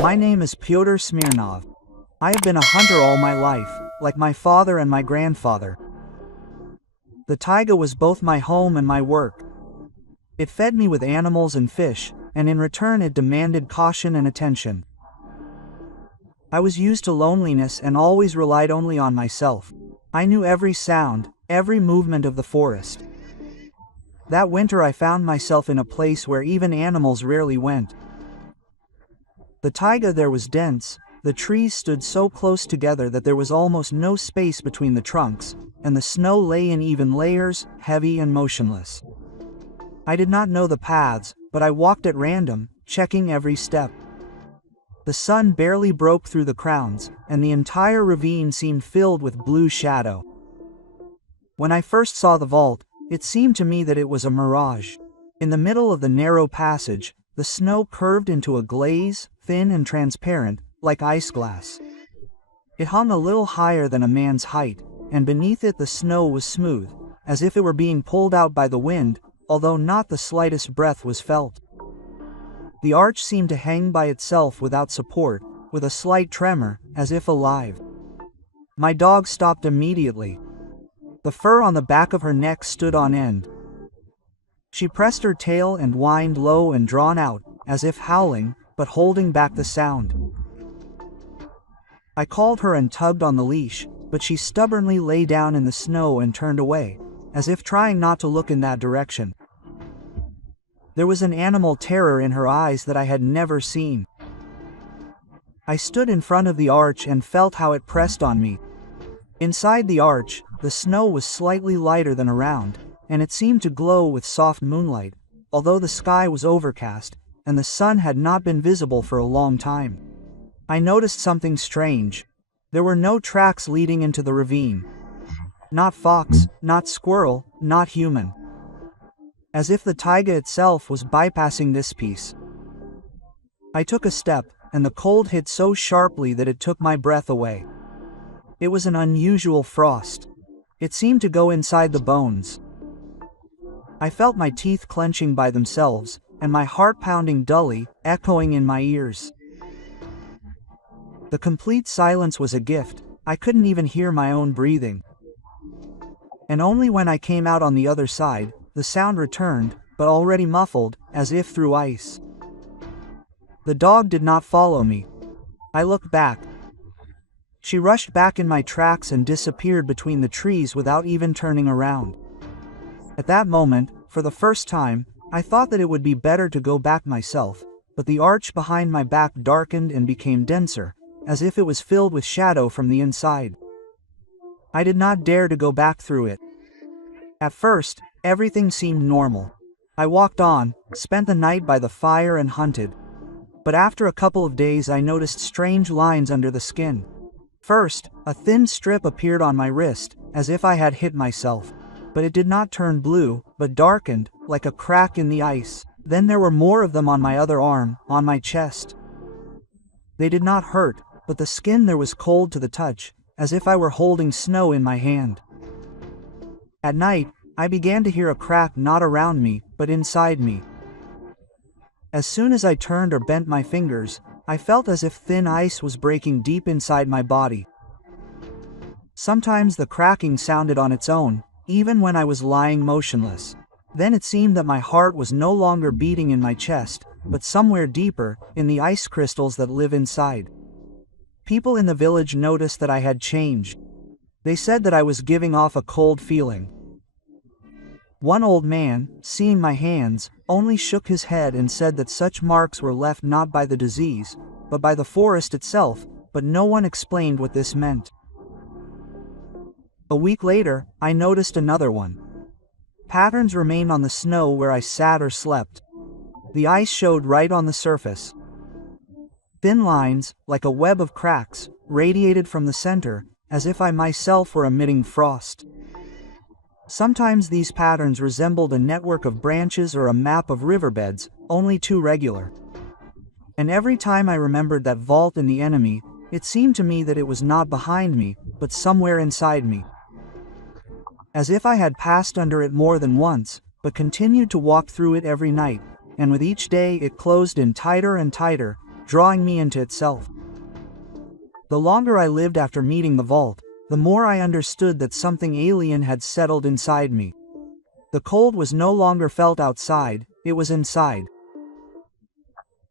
My name is Pyotr Smirnov. I have been a hunter all my life, like my father and my grandfather. The taiga was both my home and my work. It fed me with animals and fish, and in return it demanded caution and attention. I was used to loneliness and always relied only on myself. I knew every sound, every movement of the forest. That winter I found myself in a place where even animals rarely went. The taiga there was dense, the trees stood so close together that there was almost no space between the trunks, and the snow lay in even layers, heavy and motionless. I did not know the paths, but I walked at random, checking every step. The sun barely broke through the crowns, and the entire ravine seemed filled with blue shadow. When I first saw the vault, it seemed to me that it was a mirage. In the middle of the narrow passage, the snow curved into a glaze, thin and transparent, like ice glass. It hung a little higher than a man's height, and beneath it the snow was smooth, as if it were being pulled out by the wind, although not the slightest breath was felt. The arch seemed to hang by itself without support, with a slight tremor, as if alive. My dog stopped immediately. The fur on the back of her neck stood on end. She pressed her tail and whined low and drawn out, as if howling, but holding back the sound. I called her and tugged on the leash, but she stubbornly lay down in the snow and turned away, as if trying not to look in that direction. There was an animal terror in her eyes that I had never seen. I stood in front of the arch and felt how it pressed on me. Inside the arch, the snow was slightly lighter than around, and it seemed to glow with soft moonlight, although the sky was overcast, and the sun had not been visible for a long time. I noticed something strange. There were no tracks leading into the ravine. Not fox, not squirrel, not human. As if the taiga itself was bypassing this piece. I took a step, and the cold hit so sharply that it took my breath away. It was an unusual frost. It seemed to go inside the bones. I felt my teeth clenching by themselves, and my heart pounding dully, echoing in my ears. The complete silence was a gift. I couldn't even hear my own breathing. And only when I came out on the other side, the sound returned, but already muffled, as if through ice. The dog did not follow me. I looked back. She rushed back in my tracks and disappeared between the trees without even turning around. At that moment, for the first time, I thought that it would be better to go back myself, but the arch behind my back darkened and became denser, as if it was filled with shadow from the inside. I did not dare to go back through it. At first, everything seemed normal. I walked on, spent the night by the fire and hunted. But after a couple of days I noticed strange lines under the skin. First, a thin strip appeared on my wrist, as if I had hit myself. But it did not turn blue, but darkened, like a crack in the ice. Then there were more of them on my other arm, on my chest. They did not hurt, but the skin there was cold to the touch, as if I were holding snow in my hand. At night, I began to hear a crack not around me, but inside me. As soon as I turned or bent my fingers, I felt as if thin ice was breaking deep inside my body. Sometimes the cracking sounded on its own, even when I was lying motionless. Then it seemed that my heart was no longer beating in my chest, but somewhere deeper, in the ice crystals that live inside. People in the village noticed that I had changed. They said that I was giving off a cold feeling. One old man, seeing my hands, only shook his head and said that such marks were left not by the disease, but by the forest itself, but no one explained what this meant. A week later, I noticed another one. Patterns remained on the snow where I sat or slept. The ice showed right on the surface. Thin lines, like a web of cracks, radiated from the center, as if I myself were emitting frost. Sometimes these patterns resembled a network of branches or a map of riverbeds, only too regular. And every time I remembered that vault and the enemy, it seemed to me that it was not behind me, but somewhere inside me. As if I had passed under it more than once, but continued to walk through it every night, and with each day it closed in tighter and tighter, drawing me into itself. The longer I lived after meeting the vault, the more I understood that something alien had settled inside me. The cold was no longer felt outside, it was inside.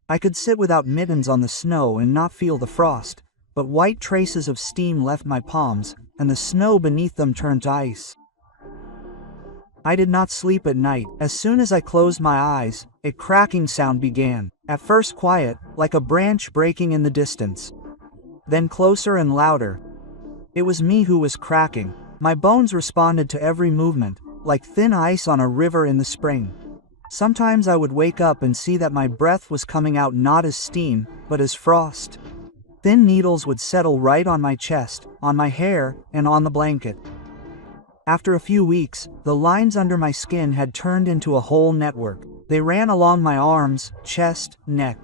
I could sit without mittens on the snow and not feel the frost, but white traces of steam left my palms, and the snow beneath them turned to ice. I did not sleep at night. As soon as I closed my eyes, a cracking sound began, at first quiet, like a branch breaking in the distance. Then closer and louder. It was me who was cracking. My bones responded to every movement, like thin ice on a river in the spring. Sometimes I would wake up and see that my breath was coming out not as steam, but as frost. Thin needles would settle right on my chest, on my hair, and on the blanket. After a few weeks, the lines under my skin had turned into a whole network. They ran along my arms, chest, neck.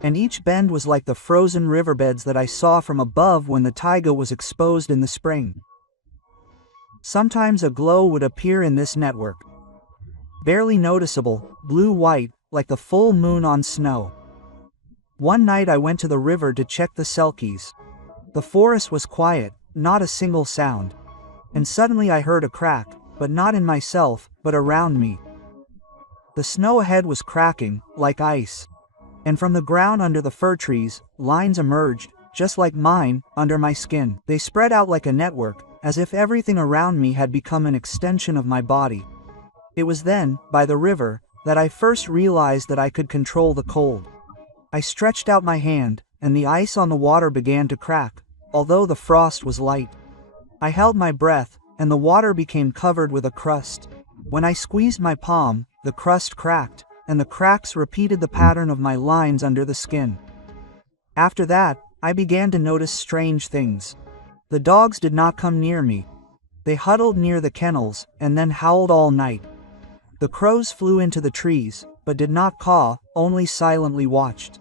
And each bend was like the frozen riverbeds that I saw from above when the taiga was exposed in the spring. Sometimes a glow would appear in this network. Barely noticeable, blue-white, like the full moon on snow. One night I went to the river to check the selkies. The forest was quiet, not a single sound. And suddenly I heard a crack, but not in myself, but around me. The snow ahead was cracking, like ice. And from the ground under the fir trees, lines emerged, just like mine, under my skin. They spread out like a network, as if everything around me had become an extension of my body. It was then, by the river, that I first realized that I could control the cold. I stretched out my hand, and the ice on the water began to crack, although the frost was light. I held my breath, and the water became covered with a crust. When I squeezed my palm, the crust cracked, and the cracks repeated the pattern of my lines under the skin. After that, I began to notice strange things. The dogs did not come near me. They huddled near the kennels, and then howled all night. The crows flew into the trees, but did not caw, only silently watched.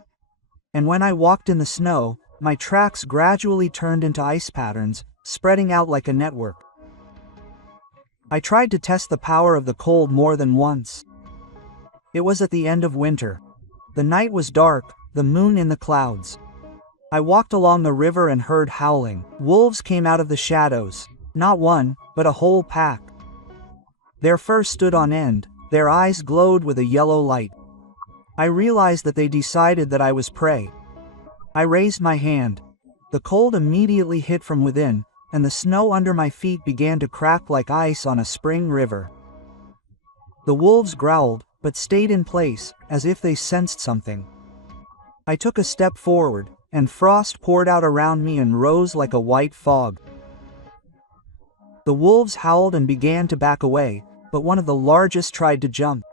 And when I walked in the snow, my tracks gradually turned into ice patterns, spreading out like a network. I tried to test the power of the cold more than once. It was at the end of winter. The night was dark, the moon in the clouds. I walked along the river and heard howling. Wolves came out of the shadows. Not one, but a whole pack. Their fur stood on end, their eyes glowed with a yellow light. I realized that they decided that I was prey. I raised my hand. The cold immediately hit from within, and the snow under my feet began to crack like ice on a spring river. The wolves growled, but stayed in place, as if they sensed something. I took a step forward, and frost poured out around me and rose like a white fog. The wolves howled and began to back away, but one of the largest tried to jump.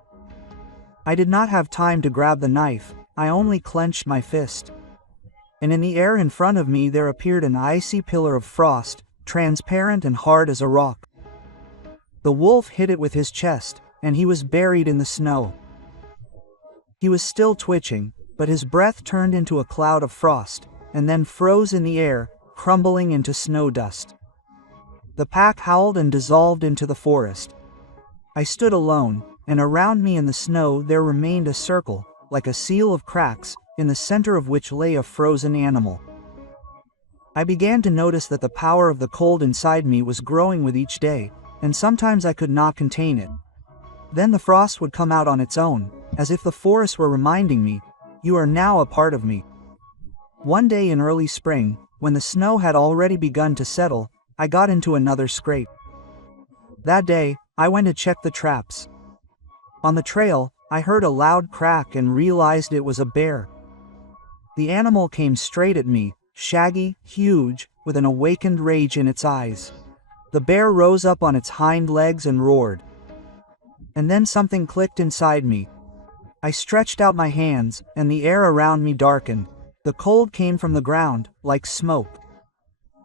I did not have time to grab the knife, I only clenched my fist. And in the air in front of me there appeared an icy pillar of frost, transparent and hard as a rock. The wolf hit it with his chest, and he was buried in the snow. He was still twitching, but his breath turned into a cloud of frost, and then froze in the air, crumbling into snow dust. The pack howled and dissolved into the forest. I stood alone, and around me in the snow there remained a circle, like a seal of cracks, in the center of which lay a frozen animal. I began to notice that the power of the cold inside me was growing with each day, and sometimes I could not contain it. Then the frost would come out on its own, as if the forest were reminding me, "You are now a part of me." One day in early spring, when the snow had already begun to settle, I got into another scrape. That day, I went to check the traps. On the trail, I heard a loud crack and realized it was a bear. The animal came straight at me, shaggy, huge, with an awakened rage in its eyes. The bear rose up on its hind legs and roared. And then something clicked inside me. I stretched out my hands, and the air around me darkened. The cold came from the ground, like smoke.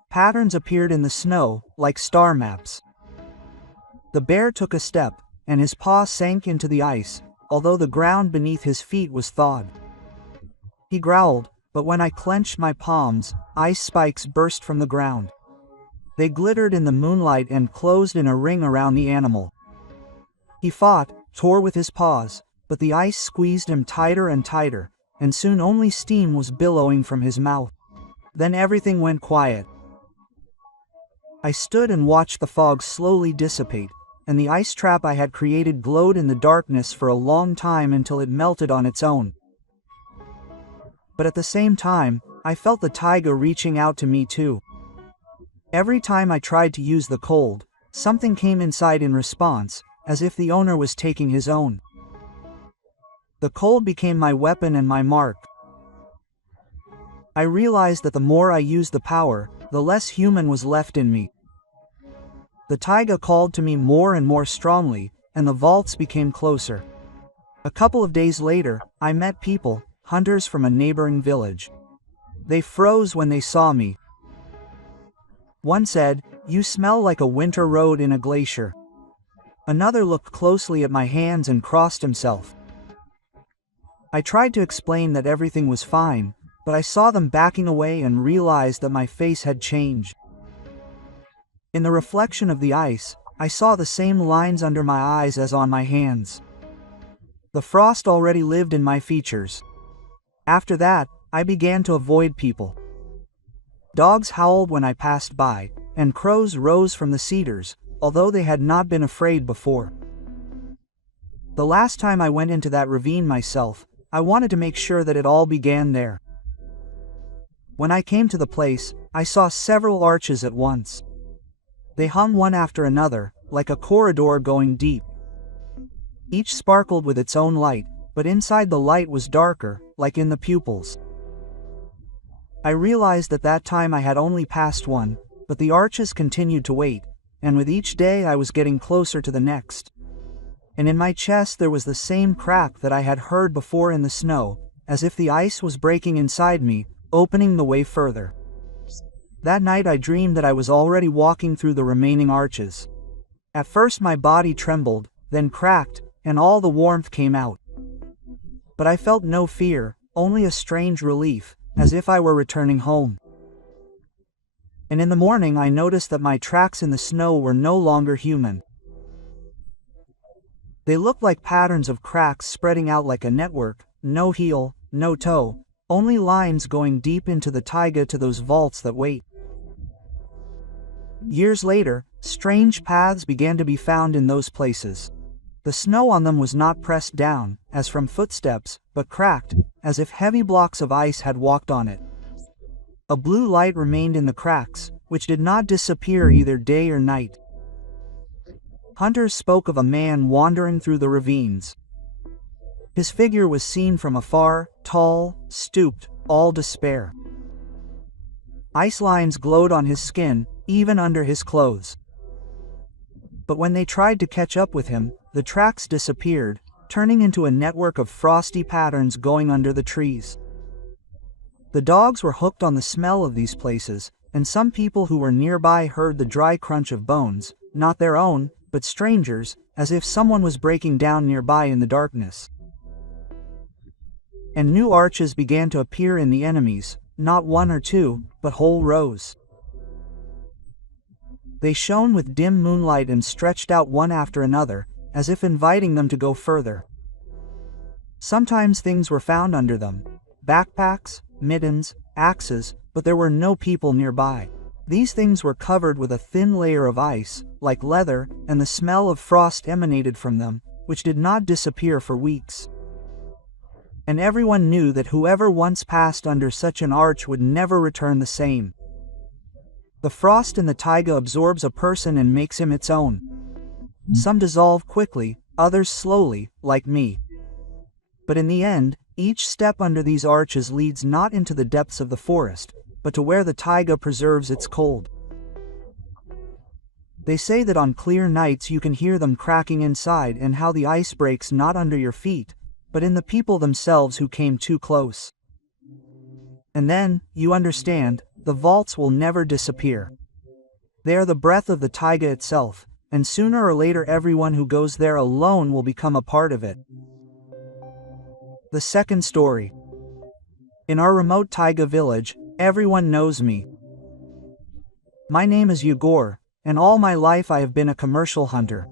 Patterns appeared in the snow, like star maps. The bear took a step, and his paw sank into the ice, although the ground beneath his feet was thawed. He growled, but when I clenched my palms, ice spikes burst from the ground. They glittered in the moonlight and closed in a ring around the animal. He fought, tore with his paws, but the ice squeezed him tighter and tighter, and soon only steam was billowing from his mouth. Then everything went quiet. I stood and watched the fog slowly dissipate, and the ice trap I had created glowed in the darkness for a long time until it melted on its own. But at the same time, I felt the taiga reaching out to me too. Every time I tried to use the cold, something came inside in response, as if the owner was taking his own. The cold became my weapon and my mark. I realized that the more I used the power, the less human was left in me. The taiga called to me more and more strongly, and the vaults became closer. A couple of days later, I met people, hunters from a neighboring village. They froze when they saw me. One said, "You smell like a winter road in a glacier." Another looked closely at my hands and crossed himself. I tried to explain that everything was fine, but I saw them backing away and realized that my face had changed. In the reflection of the ice, I saw the same lines under my eyes as on my hands. The frost already lived in my features. After that, I began to avoid people. Dogs howled when I passed by, and crows rose from the cedars, although they had not been afraid before. The last time I went into that ravine myself, I wanted to make sure that it all began there. When I came to the place, I saw several arches at once. They hung one after another, like a corridor going deep. Each sparkled with its own light, but inside the light was darker, like in the pupils. I realized at that time I had only passed one, but the arches continued to wait, and with each day I was getting closer to the next. And in my chest there was the same crack that I had heard before in the snow, as if the ice was breaking inside me, opening the way further. That night I dreamed that I was already walking through the remaining arches. At first my body trembled, then cracked, and all the warmth came out. But I felt no fear, only a strange relief, as if I were returning home. And in the morning I noticed that my tracks in the snow were no longer human. They looked like patterns of cracks spreading out like a network, no heel, no toe, only lines going deep into the taiga to those vaults that wait. Years later, strange paths began to be found in those places. The snow on them was not pressed down, as from footsteps, but cracked, as if heavy blocks of ice had walked on it. A blue light remained in the cracks, which did not disappear either day or night. Hunters spoke of a man wandering through the ravines. His figure was seen from afar, tall, stooped, all despair. Ice lines glowed on his skin, even under his clothes. But when they tried to catch up with him, the tracks disappeared, turning into a network of frosty patterns going under the trees. The dogs were hooked on the smell of these places, and some people who were nearby heard the dry crunch of bones, not their own, but strangers, as if someone was breaking down nearby in the darkness. And new arches began to appear in the enemies, not one or two, but whole rows. They shone with dim moonlight and stretched out one after another, as if inviting them to go further. Sometimes things were found under them: backpacks, mittens, axes, but there were no people nearby. These things were covered with a thin layer of ice, like leather, and the smell of frost emanated from them, which did not disappear for weeks. And everyone knew that whoever once passed under such an arch would never return the same. The frost in the taiga absorbs a person and makes him its own. Some dissolve quickly, others slowly, like me. But in the end, each step under these arches leads not into the depths of the forest, but to where the taiga preserves its cold. They say that on clear nights you can hear them cracking inside, and how the ice breaks not under your feet, but in the people themselves who came too close. And then, you understand, the vaults will never disappear. They are the breath of the taiga itself, and sooner or later everyone who goes there alone will become a part of it. The second story. In our remote taiga village, everyone knows me. My name is Yegor, and all my life I have been a commercial hunter.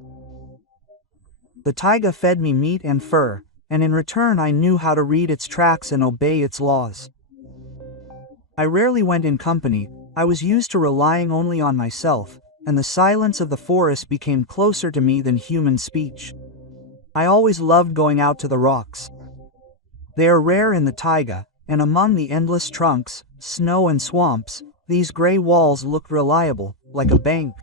The taiga fed me meat and fur, and in return I knew how to read its tracks and obey its laws. I rarely went in company. I was used to relying only on myself, and the silence of the forest became closer to me than human speech. I always loved going out to the rocks. They are rare in the taiga, and among the endless trunks, snow and swamps, these gray walls looked reliable, like a bank.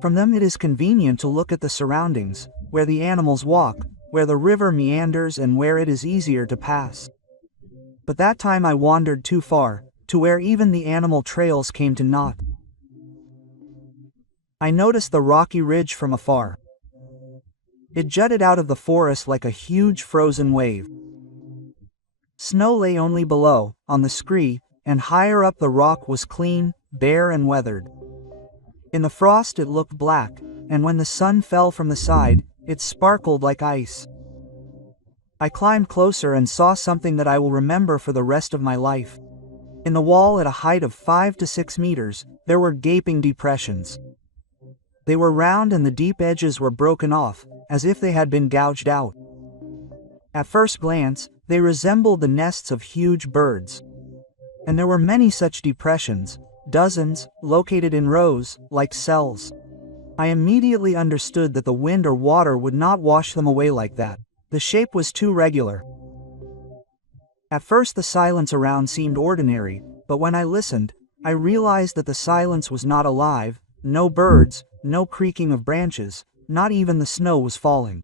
From them it is convenient to look at the surroundings, where the animals walk, where the river meanders, and where it is easier to pass. But that time I wandered too far, to where even the animal trails came to naught. I noticed the rocky ridge from afar. It jutted out of the forest like a huge frozen wave. Snow lay only below, on the scree, and higher up the rock was clean, bare and weathered. In the frost it looked black, and when the sun fell from the side, it sparkled like ice. I climbed closer and saw something that I will remember for the rest of my life. In the wall at a height of 5 to 6 meters, there were gaping depressions. They were round and the deep edges were broken off, as if they had been gouged out. At first glance, they resembled the nests of huge birds. And there were many such depressions, dozens, located in rows, like cells. I immediately understood that the wind or water would not wash them away like that. The shape was too regular. At first the silence around seemed ordinary, but when I listened, I realized that the silence was not alive, no birds, no creaking of branches, not even the snow was falling.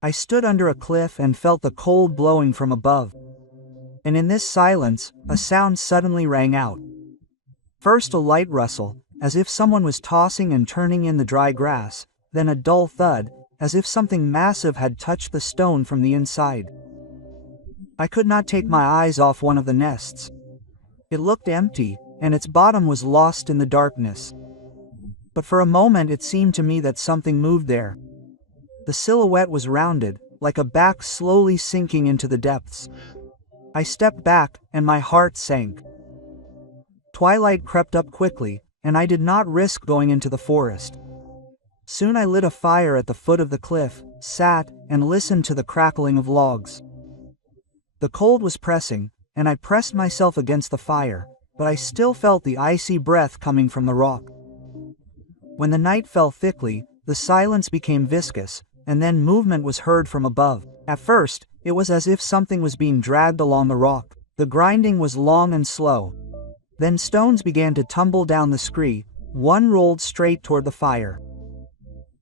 I stood under a cliff and felt the cold blowing from above. And in this silence, a sound suddenly rang out. First a light rustle, as if someone was tossing and turning in the dry grass, then a dull thud, as if something massive had touched the stone from the inside. I could not take my eyes off one of the nests. It looked empty, and its bottom was lost in the darkness. But for a moment it seemed to me that something moved there. The silhouette was rounded, like a back slowly sinking into the depths. I stepped back, and my heart sank. Twilight crept up quickly, and I did not risk going into the forest. Soon I lit a fire at the foot of the cliff, sat, and listened to the crackling of logs. The cold was pressing, and I pressed myself against the fire, but I still felt the icy breath coming from the rock. When the night fell thickly, the silence became viscous, and then movement was heard from above. At first, it was as if something was being dragged along the rock. The grinding was long and slow. Then stones began to tumble down the scree, one rolled straight toward the fire.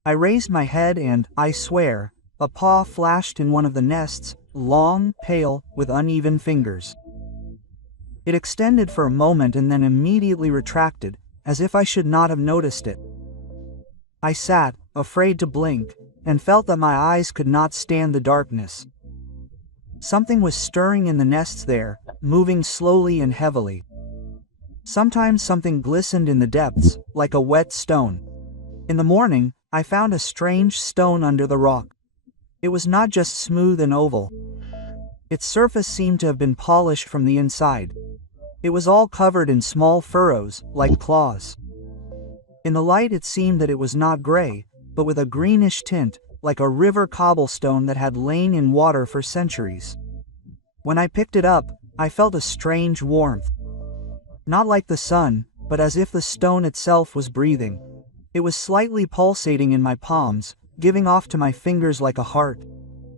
I raised my head and, I swear, a paw flashed in one of the nests, long, pale, with uneven fingers. It extended for a moment and then immediately retracted, as if I should not have noticed it. I sat, afraid to blink, and felt that my eyes could not stand the darkness. Something was stirring in the nests there, moving slowly and heavily. Sometimes something glistened in the depths, like a wet stone. In the morning, I found a strange stone under the rock. It was not just smooth and oval. Its surface seemed to have been polished from the inside. It was all covered in small furrows, like claws. In the light it seemed that it was not gray, but with a greenish tint, like a river cobblestone that had lain in water for centuries. When I picked it up, I felt a strange warmth. Not like the sun, but as if the stone itself was breathing. It was slightly pulsating in my palms, giving off to my fingers like a heart.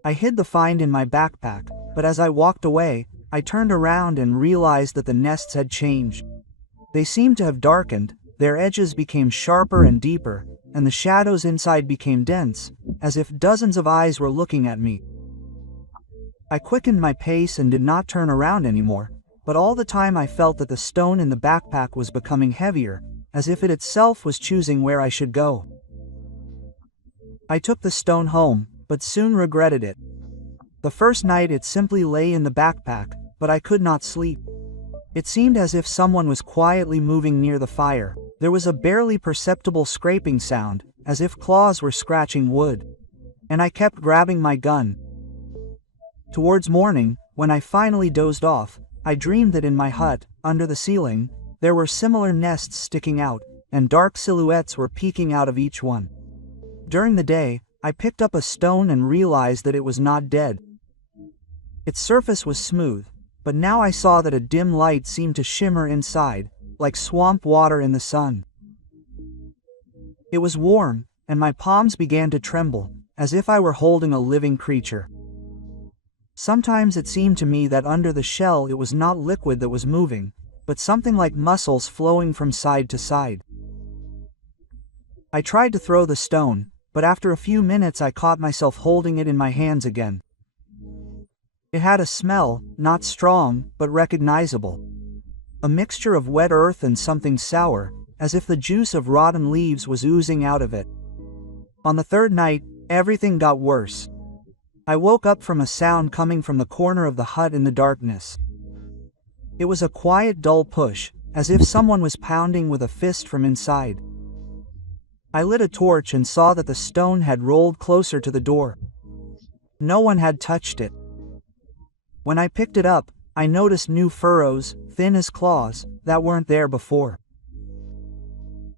I hid the find in my backpack, but as I walked away, I turned around and realized that the nests had changed. They seemed to have darkened, their edges became sharper and deeper, and the shadows inside became dense, as if dozens of eyes were looking at me. I quickened my pace and did not turn around anymore, but all the time I felt that the stone in the backpack was becoming heavier, as if it itself was choosing where I should go. I took the stone home, but soon regretted it. The first night it simply lay in the backpack, but I could not sleep. It seemed as if someone was quietly moving near the fire. There was a barely perceptible scraping sound, as if claws were scratching wood. And I kept grabbing my gun. Towards morning, when I finally dozed off, I dreamed that in my hut, under the ceiling, there were similar nests sticking out, and dark silhouettes were peeking out of each one. During the day, I picked up a stone and realized that it was not dead. Its surface was smooth, but now I saw that a dim light seemed to shimmer inside, like swamp water in the sun. It was warm, and my palms began to tremble, as if I were holding a living creature. Sometimes it seemed to me that under the shell it was not liquid that was moving, but something like muscles flowing from side to side. I tried to throw the stone, but after a few minutes I caught myself holding it in my hands again. It had a smell, not strong, but recognizable. A mixture of wet earth and something sour, as if the juice of rotten leaves was oozing out of it. On the third night, everything got worse. I woke up from a sound coming from the corner of the hut in the darkness. It was a quiet, dull push, as if someone was pounding with a fist from inside. I lit a torch and saw that the stone had rolled closer to the door. No one had touched it. When I picked it up, I noticed new furrows, thin as claws, that weren't there before.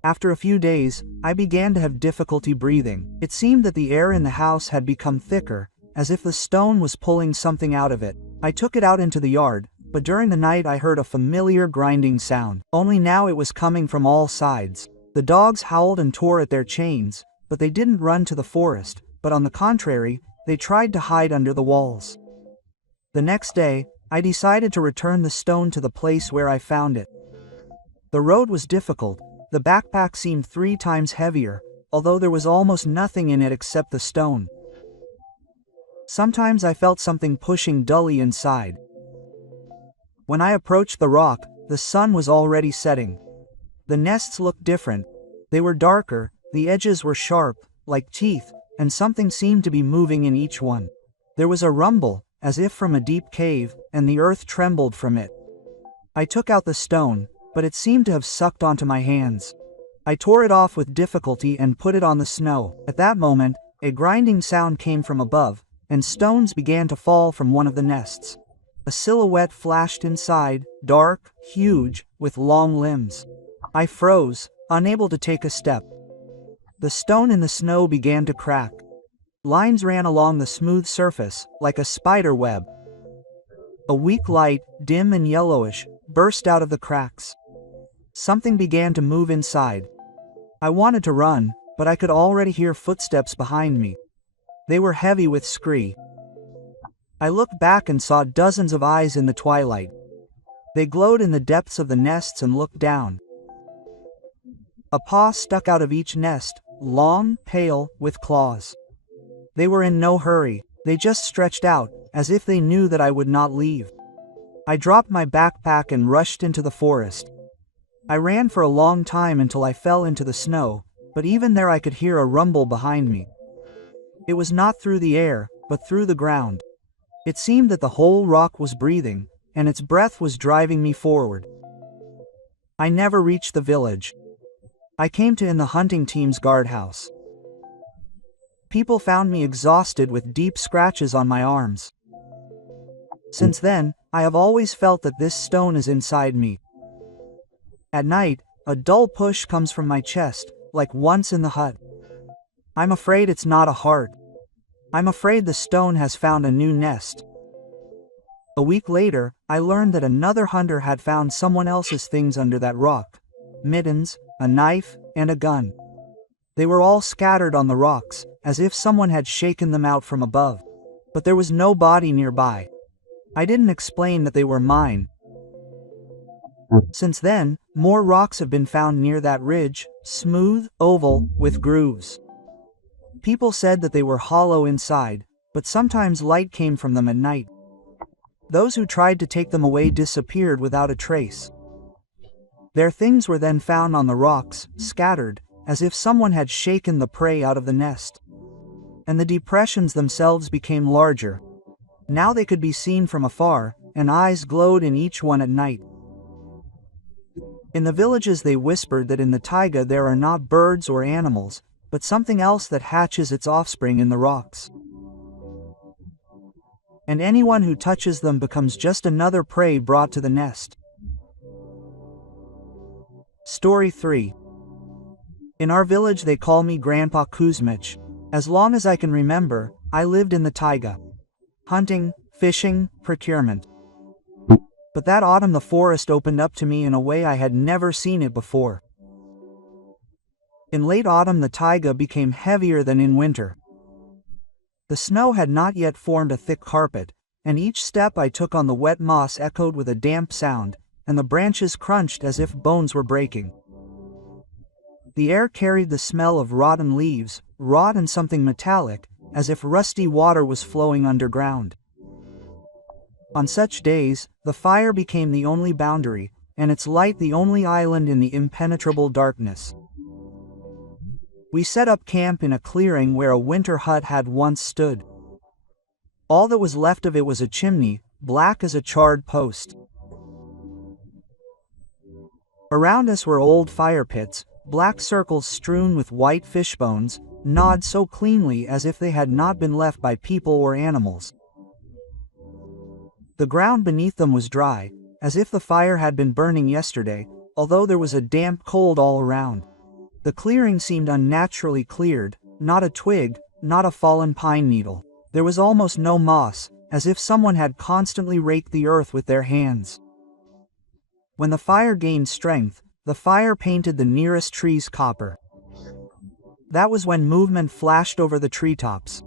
After a few days, I began to have difficulty breathing. It seemed that the air in the house had become thicker, as if the stone was pulling something out of it. I took it out into the yard, but during the night I heard a familiar grinding sound. Only now it was coming from all sides. The dogs howled and tore at their chains, but they didn't run to the forest, but on the contrary, they tried to hide under the walls. The next day, I decided to return the stone to the place where I found it. The road was difficult. The backpack seemed 3 times heavier, although there was almost nothing in it except the stone. Sometimes I felt something pushing dully inside. When I approached the rock, the sun was already setting. The nests looked different. They were darker, the edges were sharp, like teeth, and something seemed to be moving in each one. There was a rumble, as if from a deep cave, and the earth trembled from it. I took out the stone, but it seemed to have sucked onto my hands. I tore it off with difficulty and put it on the snow. At that moment, a grinding sound came from above, and stones began to fall from one of the nests. A silhouette flashed inside, dark, huge, with long limbs. I froze, unable to take a step. The stone in the snow began to crack. Lines ran along the smooth surface, like a spider web. A weak light, dim and yellowish, burst out of the cracks. Something began to move inside. I wanted to run, but I could already hear footsteps behind me. They were heavy with scree. I looked back and saw dozens of eyes in the twilight. They glowed in the depths of the nests and looked down. A paw stuck out of each nest, long, pale, with claws. They were in no hurry. They just stretched out, as if they knew that I would not leave. I dropped my backpack and rushed into the forest. I ran for a long time until I fell into the snow, but even there I could hear a rumble behind me. It was not through the air, but through the ground. It seemed that the whole rock was breathing, and its breath was driving me forward. I never reached the village. I came to the hunting team's guardhouse. People found me exhausted with deep scratches on my arms. Since then, I have always felt that this stone is inside me. At night, a dull push comes from my chest, like once in the hut. I'm afraid it's not a heart. I'm afraid the stone has found a new nest. A week later, I learned that another hunter had found someone else's things under that rock. Mittens, a knife, and a gun. They were all scattered on the rocks, as if someone had shaken them out from above. But there was no body nearby. I didn't explain that they were mine. Since then, more rocks have been found near that ridge, smooth, oval, with grooves. People said that they were hollow inside, but sometimes light came from them at night. Those who tried to take them away disappeared without a trace. Their things were then found on the rocks, scattered, as if someone had shaken the prey out of the nest. And the depressions themselves became larger. Now they could be seen from afar, and eyes glowed in each one at night. In the villages they whispered that in the taiga there are not birds or animals, but something else that hatches its offspring in the rocks. And anyone who touches them becomes just another prey brought to the nest. Story 3. In our village they call me Grandpa Kuzmich. As long as I can remember, I lived in the taiga. Hunting, fishing, procurement. But that autumn the forest opened up to me in a way I had never seen it before. In late autumn the taiga became heavier than in winter. The snow had not yet formed a thick carpet, and each step I took on the wet moss echoed with a damp sound, and the branches crunched as if bones were breaking. The air carried the smell of rotten leaves, rot and something metallic, as if rusty water was flowing underground. On such days, the fire became the only boundary, and its light the only island in the impenetrable darkness. We set up camp in a clearing where a winter hut had once stood. All that was left of it was a chimney, black as a charred post. Around us were old fire pits, black circles strewn with white fish bones, gnawed so cleanly as if they had not been left by people or animals. The ground beneath them was dry, as if the fire had been burning yesterday, although there was a damp cold all around. The clearing seemed unnaturally cleared, not a twig, not a fallen pine needle. There was almost no moss, as if someone had constantly raked the earth with their hands. When the fire gained strength, the fire painted the nearest trees copper. That was when movement flashed over the treetops.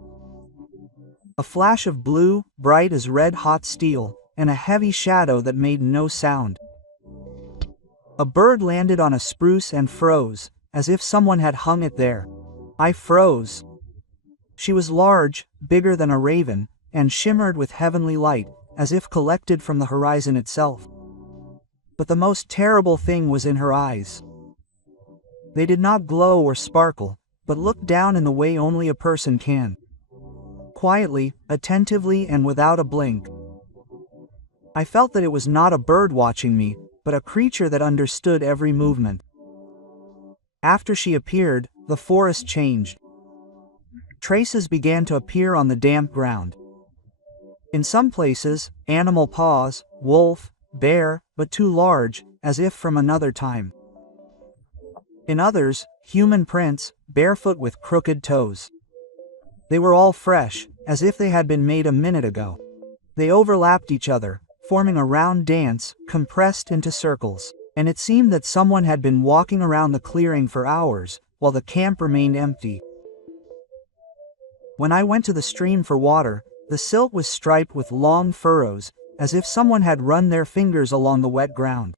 A flash of blue, bright as red-hot steel, and a heavy shadow that made no sound. A bird landed on a spruce and froze, as if someone had hung it there. I froze. She was large, bigger than a raven, and shimmered with heavenly light, as if collected from the horizon itself. But the most terrible thing was in her eyes. They did not glow or sparkle, but looked down in the way only a person can. Quietly, attentively, and without a blink. I felt that it was not a bird watching me, but a creature that understood every movement. After she appeared, the forest changed. Traces began to appear on the damp ground. In some places, animal paws, wolf, bear, but too large, as if from another time. In others, human prints, barefoot with crooked toes. They were all fresh, as if they had been made a minute ago. They overlapped each other, forming a round dance, compressed into circles, and it seemed that someone had been walking around the clearing for hours, while the camp remained empty. When I went to the stream for water, the silt was striped with long furrows, as if someone had run their fingers along the wet ground.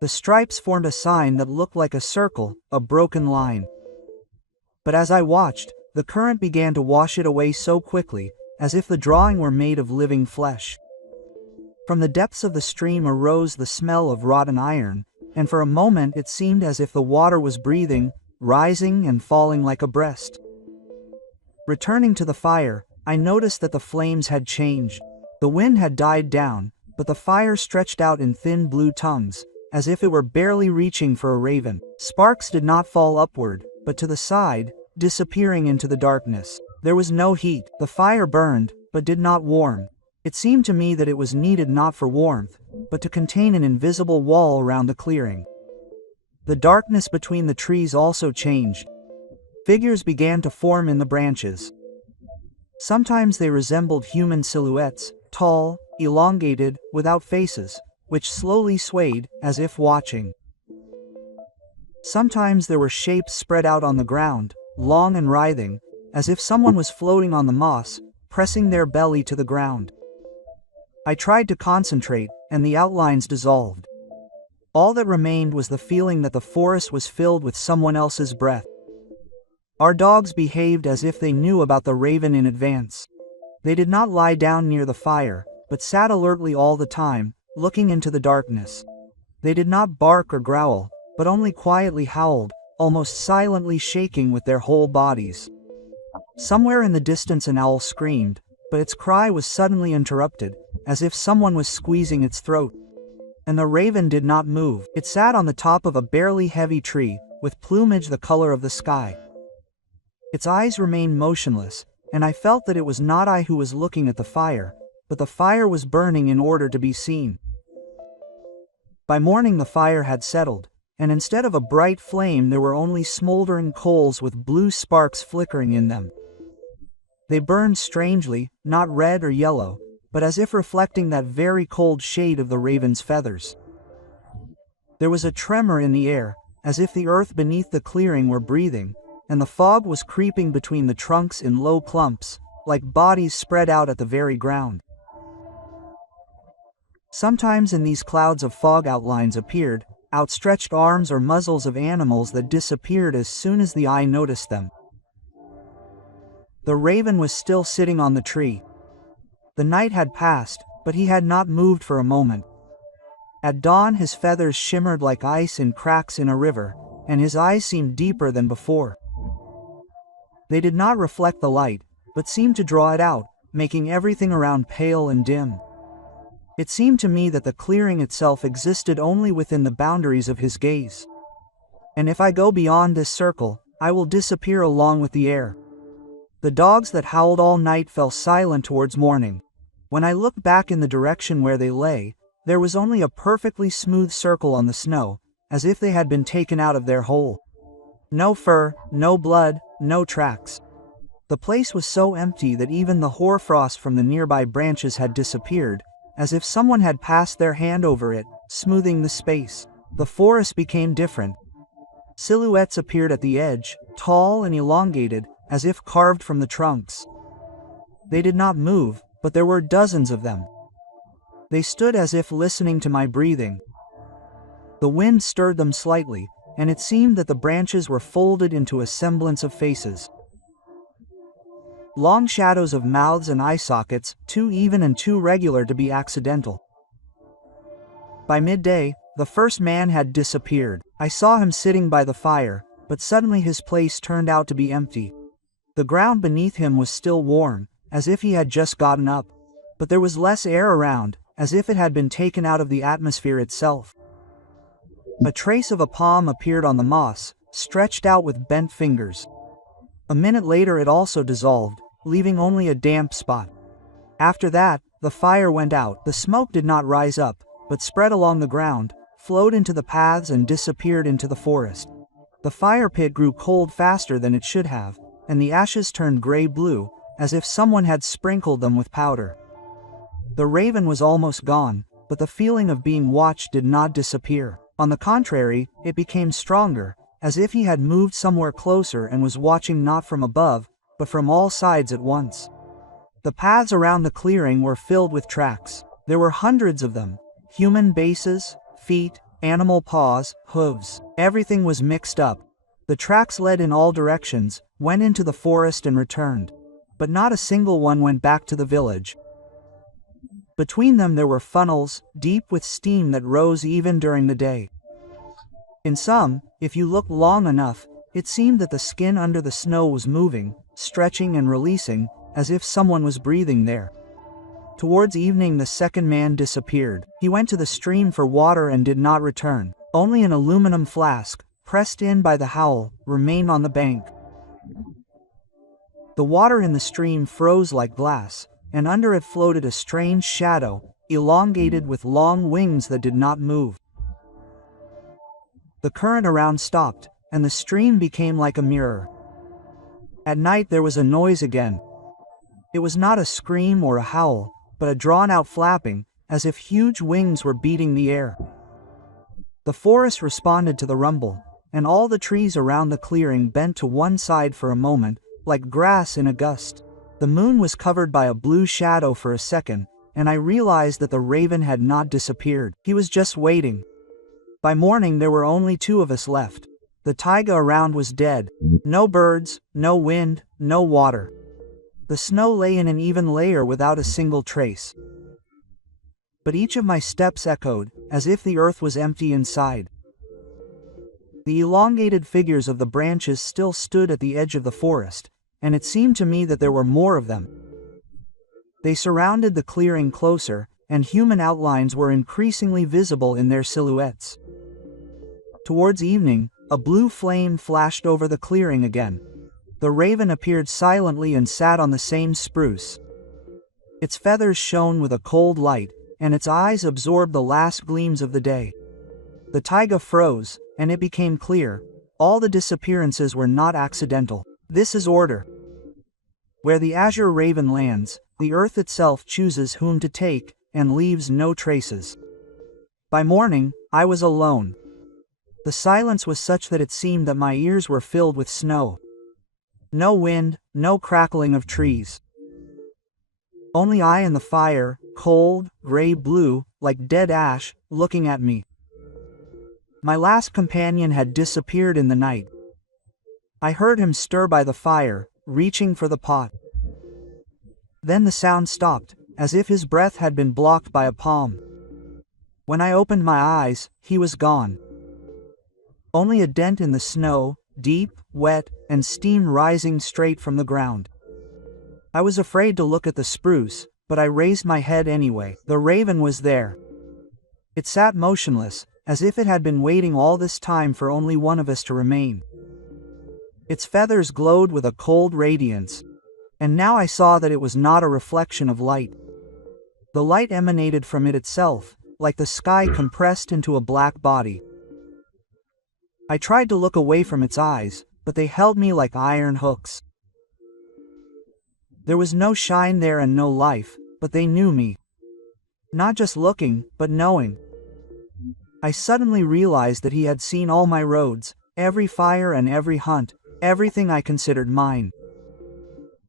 The stripes formed a sign that looked like a circle, a broken line. But as I watched, the current began to wash it away so quickly, as if the drawing were made of living flesh. From the depths of the stream arose the smell of rotten iron, and for a moment it seemed as if the water was breathing, rising and falling like a breast. Returning to the fire, I noticed that the flames had changed. The wind had died down, but the fire stretched out in thin blue tongues, as if it were barely reaching for a raven. Sparks did not fall upward, but to the side, disappearing into the darkness. There was no heat. The fire burned, but did not warm. It seemed to me that it was needed not for warmth, but to contain an invisible wall around the clearing. The darkness between the trees also changed. Figures began to form in the branches. Sometimes they resembled human silhouettes, tall, elongated, without faces, which slowly swayed, as if watching. Sometimes there were shapes spread out on the ground, long and writhing, as if someone was floating on the moss, pressing their belly to the ground. I tried to concentrate, and the outlines dissolved. All that remained was the feeling that the forest was filled with someone else's breath. Our dogs behaved as if they knew about the raven in advance. They did not lie down near the fire, but sat alertly all the time, looking into the darkness. They did not bark or growl, but only quietly howled, almost silently shaking with their whole bodies. Somewhere in the distance an owl screamed, but its cry was suddenly interrupted, as if someone was squeezing its throat. And the raven did not move. It sat on the top of a barely heavy tree, with plumage the color of the sky. Its eyes remained motionless, and I felt that it was not I who was looking at the fire, but the fire was burning in order to be seen. By morning the fire had settled, and instead of a bright flame there were only smoldering coals with blue sparks flickering in them. They burned strangely, not red or yellow, but as if reflecting that very cold shade of the raven's feathers. There was a tremor in the air, as if the earth beneath the clearing were breathing, and the fog was creeping between the trunks in low clumps, like bodies spread out at the very ground. Sometimes in these clouds of fog outlines appeared, outstretched arms or muzzles of animals that disappeared as soon as the eye noticed them. The raven was still sitting on the tree. The night had passed, but he had not moved for a moment. At dawn his feathers shimmered like ice in cracks in a river, and his eyes seemed deeper than before. They did not reflect the light, but seemed to draw it out, making everything around pale and dim. It seemed to me that the clearing itself existed only within the boundaries of his gaze. And if I go beyond this circle, I will disappear along with the air. The dogs that howled all night fell silent towards morning. When I looked back in the direction where they lay, there was only a perfectly smooth circle on the snow, as if they had been taken out of their hole. No fur, no blood, no tracks. The place was so empty that even the hoarfrost from the nearby branches had disappeared, as if someone had passed their hand over it, smoothing the space. The forest became different. Silhouettes appeared at the edge, tall and elongated, as if carved from the trunks. They did not move, but there were dozens of them. They stood as if listening to my breathing. The wind stirred them slightly, and it seemed that the branches were folded into a semblance of faces. Long shadows of mouths and eye sockets, too even and too regular to be accidental. By midday, the first man had disappeared. I saw him sitting by the fire, but suddenly his place turned out to be empty. The ground beneath him was still warm, as if he had just gotten up, but there was less air around, as if it had been taken out of the atmosphere itself. A trace of a palm appeared on the moss, stretched out with bent fingers. A minute later it also dissolved, leaving only a damp spot. After that, the fire went out. The smoke did not rise up, but spread along the ground, flowed into the paths and disappeared into the forest. The fire pit grew cold faster than it should have, and the ashes turned gray-blue, as if someone had sprinkled them with powder. The raven was almost gone, but the feeling of being watched did not disappear. On the contrary, it became stronger, as if he had moved somewhere closer and was watching not from above, but from all sides at once. The paths around the clearing were filled with tracks. There were hundreds of them. Human bases, feet, animal paws, hooves. Everything was mixed up. The tracks led in all directions, went into the forest and returned. But not a single one went back to the village. Between them there were funnels, deep with steam that rose even during the day. In some, if you looked long enough, it seemed that the skin under the snow was moving, stretching and releasing, as if someone was breathing there. Towards evening the second man disappeared. He went to the stream for water and did not return. Only an aluminum flask, pressed in by the howl, remained on the bank. The water in the stream froze like glass, and under it floated a strange shadow, elongated with long wings that did not move. The current around stopped, and the stream became like a mirror. At night there was a noise again. It was not a scream or a howl, but a drawn-out flapping, as if huge wings were beating the air. The forest responded to the rumble, and all the trees around the clearing bent to one side for a moment, like grass in a gust. The moon was covered by a blue shadow for a second, and I realized that the raven had not disappeared. He was just waiting. By morning there were only two of us left. The taiga around was dead. No birds, no wind, no water. The snow lay in an even layer without a single trace. But each of my steps echoed, as if the earth was empty inside. The elongated figures of the branches still stood at the edge of the forest, and it seemed to me that there were more of them. They surrounded the clearing closer, and human outlines were increasingly visible in their silhouettes. Towards evening, a blue flame flashed over the clearing again. The raven appeared silently and sat on the same spruce. Its feathers shone with a cold light, and its eyes absorbed the last gleams of the day. The taiga froze, and it became clear. All the disappearances were not accidental. This is order. Where the azure raven lands, the earth itself chooses whom to take, and leaves no traces. By morning, I was alone. The silence was such that it seemed that my ears were filled with snow. No wind, no crackling of trees. Only I and the fire, cold, gray-blue, like dead ash, looking at me. My last companion had disappeared in the night. I heard him stir by the fire, reaching for the pot. Then the sound stopped, as if his breath had been blocked by a palm. When I opened my eyes, he was gone. Only a dent in the snow, deep, wet, and steam rising straight from the ground. I was afraid to look at the spruce, but I raised my head anyway. The raven was there. It sat motionless, as if it had been waiting all this time for only one of us to remain. Its feathers glowed with a cold radiance, and now I saw that it was not a reflection of light. The light emanated from it itself, like the sky compressed into a black body. I tried to look away from its eyes, but they held me like iron hooks. There was no shine there and no life, but they knew me. Not just looking, but knowing. I suddenly realized that he had seen all my roads, every fire and every hunt, everything I considered mine.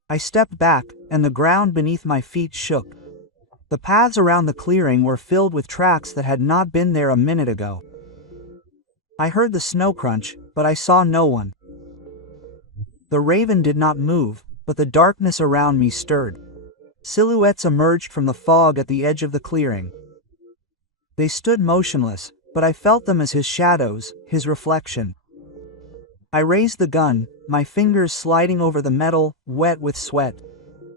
I stepped back, and the ground beneath my feet shook. The paths around the clearing were filled with tracks that had not been there a minute ago. I heard the snow crunch, but I saw no one. The raven did not move, but the darkness around me stirred. Silhouettes emerged from the fog at the edge of the clearing. They stood motionless, but I felt them as his shadows, his reflection. I raised the gun, my fingers sliding over the metal, wet with sweat.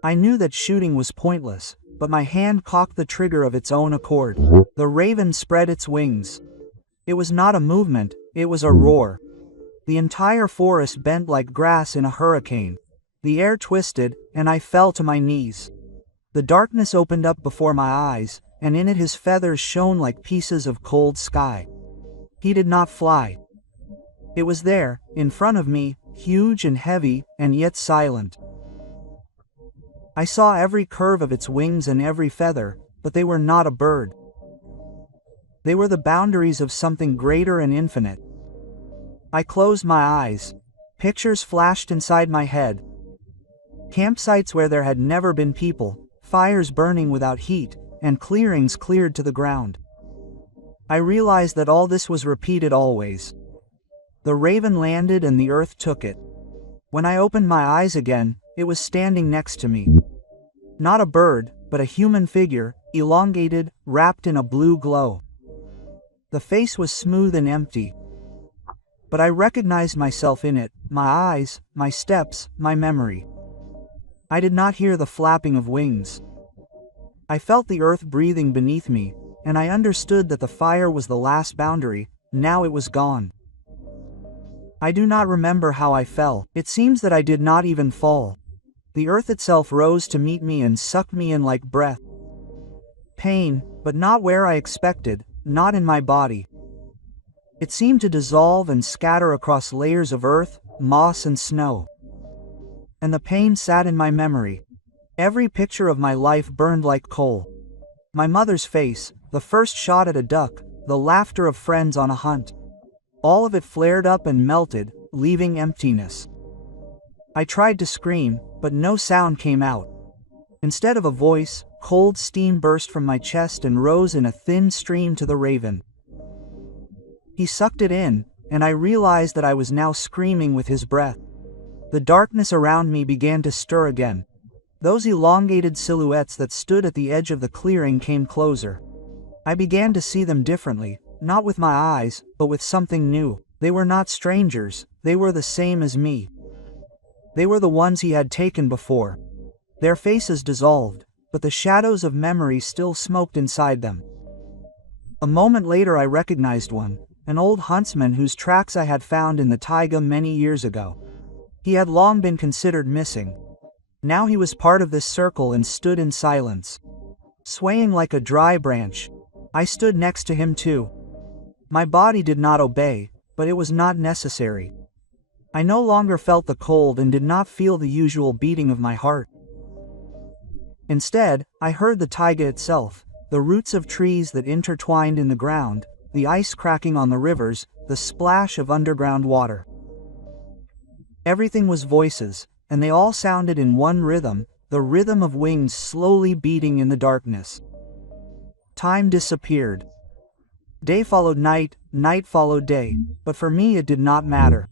I knew that shooting was pointless, but my hand cocked the trigger of its own accord. The raven spread its wings. It was not a movement, it was a roar. The entire forest bent like grass in a hurricane. The air twisted, and I fell to my knees. The darkness opened up before my eyes, and in it his feathers shone like pieces of cold sky. He did not fly. It was there, in front of me, huge and heavy, and yet silent. I saw every curve of its wings and every feather, but they were not a bird. They were the boundaries of something greater and infinite. I closed my eyes. Pictures flashed inside my head. Campsites where there had never been people, fires burning without heat, and clearings cleared to the ground. I realized that all this was repeated always. The raven landed and the earth took it. When I opened my eyes again, it was standing next to me. Not a bird, but a human figure, elongated, wrapped in a blue glow. The face was smooth and empty. But I recognized myself in it, my eyes, my steps, my memory. I did not hear the flapping of wings. I felt the earth breathing beneath me, and I understood that the fire was the last boundary. Now it was gone. I do not remember how I fell. It seems that I did not even fall. The earth itself rose to meet me and sucked me in like breath. Pain, but not where I expected, not in my body. It seemed to dissolve and scatter across layers of earth, moss and snow. And the pain sat in my memory. Every picture of my life burned like coal. My mother's face, the first shot at a duck, the laughter of friends on a hunt. All of it flared up and melted, leaving emptiness. I tried to scream, but no sound came out. Instead of a voice, cold steam burst from my chest and rose in a thin stream to the raven. He sucked it in, and I realized that I was now screaming with his breath. The darkness around me began to stir again. Those elongated silhouettes that stood at the edge of the clearing came closer. I began to see them differently, not with my eyes, but with something new. They were not strangers, they were the same as me. They were the ones he had taken before. Their faces dissolved, but the shadows of memory still smoked inside them. A moment later I recognized one, an old huntsman whose tracks I had found in the taiga many years ago. He had long been considered missing. Now he was part of this circle and stood in silence. Swaying like a dry branch. I stood next to him too. My body did not obey, but it was not necessary. I no longer felt the cold and did not feel the usual beating of my heart. Instead, I heard the taiga itself, the roots of trees that intertwined in the ground, the ice cracking on the rivers, the splash of underground water. Everything was voices, and they all sounded in one rhythm, the rhythm of wings slowly beating in the darkness. Time disappeared. Day followed night, night followed day, but for me it did not matter.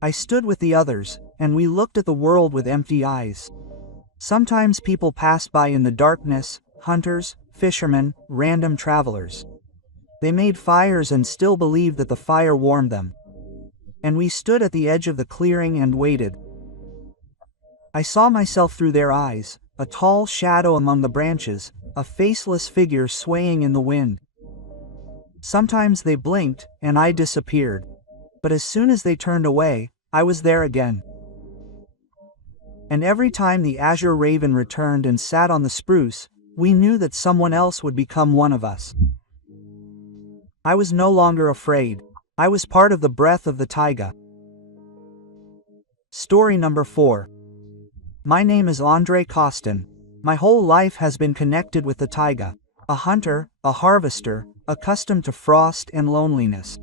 I stood with the others, and we looked at the world with empty eyes. Sometimes people passed by in the darkness, hunters, fishermen, random travelers. They made fires and still believed that the fire warmed them. And we stood at the edge of the clearing and waited. I saw myself through their eyes, a tall shadow among the branches, a faceless figure swaying in the wind. Sometimes they blinked, and I disappeared. But as soon as they turned away, I was there again. And every time the azure raven returned and sat on the spruce, we knew that someone else would become one of us. I was no longer afraid. I was part of the breath of the taiga. Story number 4. My name is Andre Costin. My whole life has been connected with the taiga. A hunter, a harvester, accustomed to frost and loneliness.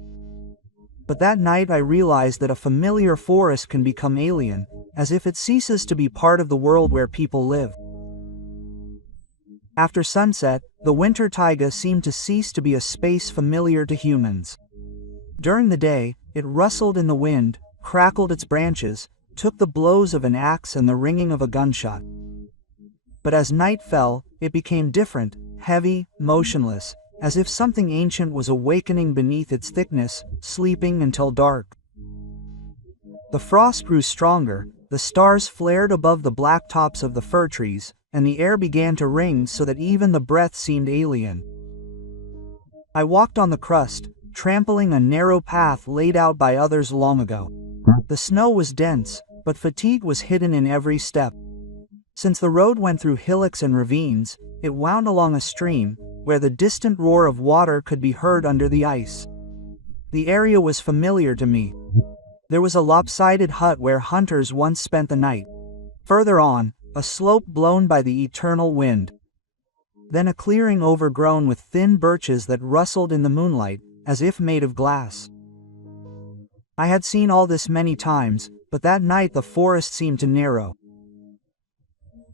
But that night I realized that a familiar forest can become alien, as if it ceases to be part of the world where people live. After sunset, the winter taiga seemed to cease to be a space familiar to humans. During the day, it rustled in the wind, crackled its branches, took the blows of an axe and the ringing of a gunshot. But as night fell, it became different, heavy, motionless, as if something ancient was awakening beneath its thickness, sleeping until dark. The frost grew stronger, the stars flared above the black tops of the fir trees, and the air began to ring so that even the breath seemed alien. I walked on the crust, trampling a narrow path laid out by others long ago. The snow was dense, but fatigue was hidden in every step. Since the road went through hillocks and ravines, it wound along a stream, where the distant roar of water could be heard under the ice. The area was familiar to me. There was a lopsided hut where hunters once spent the night. Further on, a slope blown by the eternal wind. Then a clearing overgrown with thin birches that rustled in the moonlight, as if made of glass. I had seen all this many times, but that night the forest seemed to narrow.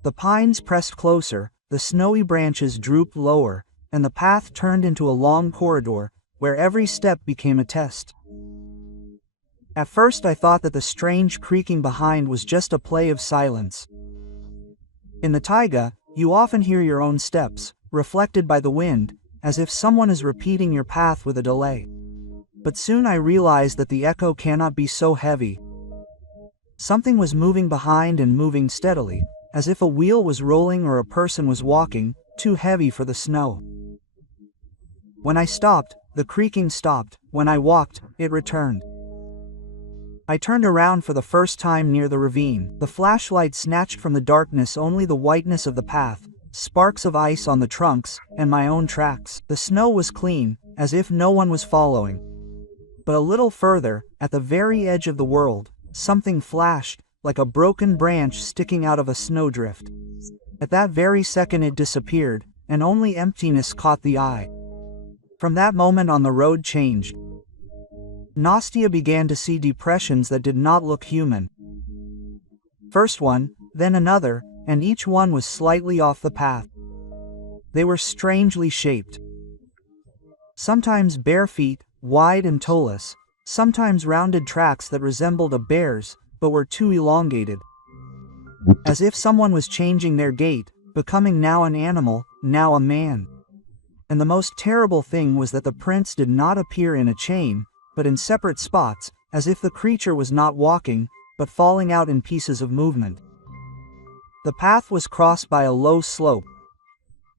The pines pressed closer, the snowy branches drooped lower, and the path turned into a long corridor, where every step became a test. At first I thought that the strange creaking behind was just a play of silence. In the taiga, you often hear your own steps, reflected by the wind, as if someone is repeating your path with a delay. But soon I realized that the echo cannot be so heavy. Something was moving behind and moving steadily, as if a wheel was rolling or a person was walking, too heavy for the snow. When I stopped, the creaking stopped. When I walked, it returned. I turned around for the first time near the ravine. The flashlight snatched from the darkness only the whiteness of the path, sparks of ice on the trunks, and my own tracks. The snow was clean, as if no one was following. But a little further, at the very edge of the world, something flashed, like a broken branch sticking out of a snowdrift. At that very second it disappeared, and only emptiness caught the eye. From that moment on the road changed. Nastia began to see depressions that did not look human. First one, then another, and each one was slightly off the path. They were strangely shaped. Sometimes bare feet, wide and toeless, sometimes rounded tracks that resembled a bear's, but were too elongated. As if someone was changing their gait, becoming now an animal, now a man. And the most terrible thing was that the prints did not appear in a chain, but in separate spots, as if the creature was not walking, but falling out in pieces of movement. The path was crossed by a low slope.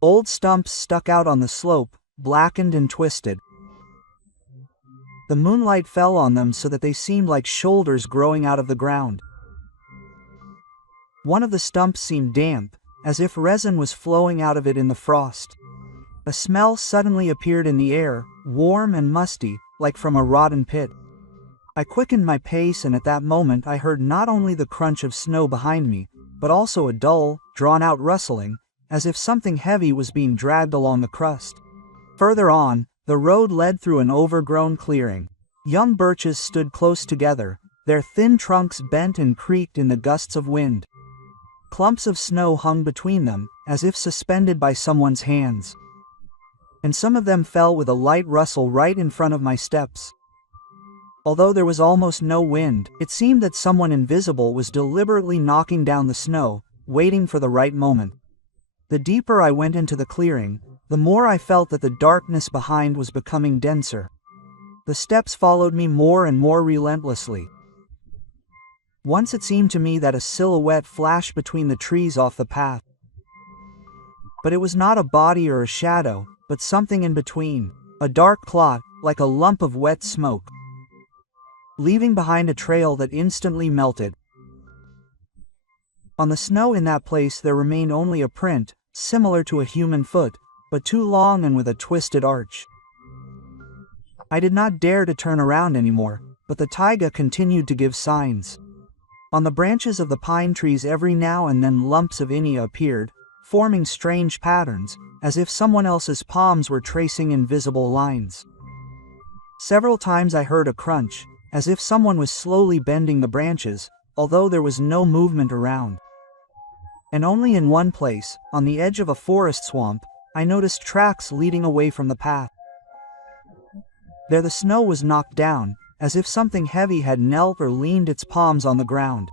Old stumps stuck out on the slope, blackened and twisted. The moonlight fell on them so that they seemed like shoulders growing out of the ground. One of the stumps seemed damp, as if resin was flowing out of it in the frost. A smell suddenly appeared in the air, warm and musty, like from a rotten pit. I quickened my pace, and at that moment I heard not only the crunch of snow behind me, but also a dull, drawn-out rustling, as if something heavy was being dragged along the crust. Further on, the road led through an overgrown clearing. Young birches stood close together, their thin trunks bent and creaked in the gusts of wind. Clumps of snow hung between them, as if suspended by someone's hands. And some of them fell with a light rustle right in front of my steps. Although there was almost no wind, it seemed that someone invisible was deliberately knocking down the snow, waiting for the right moment. The deeper I went into the clearing, the more I felt that the darkness behind was becoming denser. The steps followed me more and more relentlessly. Once it seemed to me that a silhouette flashed between the trees off the path. But it was not a body or a shadow, but something in between, a dark clot, like a lump of wet smoke, leaving behind a trail that instantly melted. On the snow in that place there remained only a print, similar to a human foot, but too long and with a twisted arch. I did not dare to turn around anymore, but the taiga continued to give signs. On the branches of the pine trees every now and then lumps of inia appeared, forming strange patterns, as if someone else's palms were tracing invisible lines. Several times I heard a crunch, as if someone was slowly bending the branches, although there was no movement around. And only in one place, on the edge of a forest swamp, I noticed tracks leading away from the path. There the snow was knocked down, as if something heavy had knelt or leaned its palms on the ground.